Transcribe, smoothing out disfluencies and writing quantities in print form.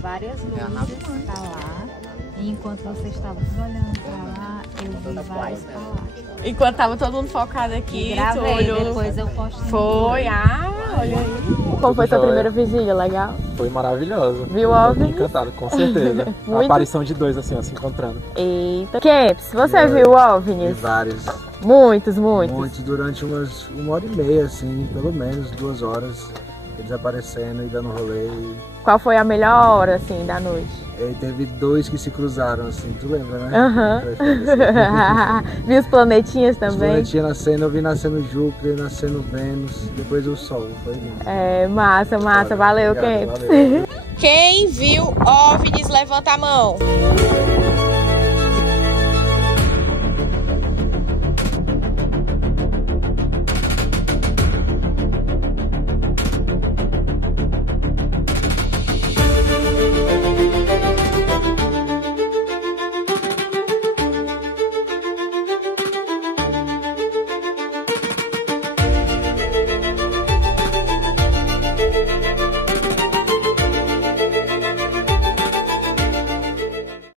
Várias luzes pra lá, e enquanto você estava olhando pra lá, eu vi várias pra lá. Enquanto tava todo mundo focado aqui, Gravei, depois eu postei. Foi, olha aí. Como foi sua primeira vigília, legal? Foi maravilhoso. Viu o OVNI? Encantado, com certeza. A aparição de dois assim, ó, se encontrando. Eita. Kemps, você viu OVNIs? Vários. Muitos. Muitos, durante uma hora e meia, assim, pelo menos 2 horas, eles aparecendo e dando rolê. Qual foi a melhor hora, assim, da noite? E teve 2 que se cruzaram, assim, tu lembra, né? Aham. Viu os planetinhas também? Os planetinhas nascendo, eu vi nascendo Júpiter, nascendo Vênus, depois o Sol, foi lindo. É, massa, valeu, Obrigado, Kemps. valeu. Quem viu OVNIs, levanta a mão.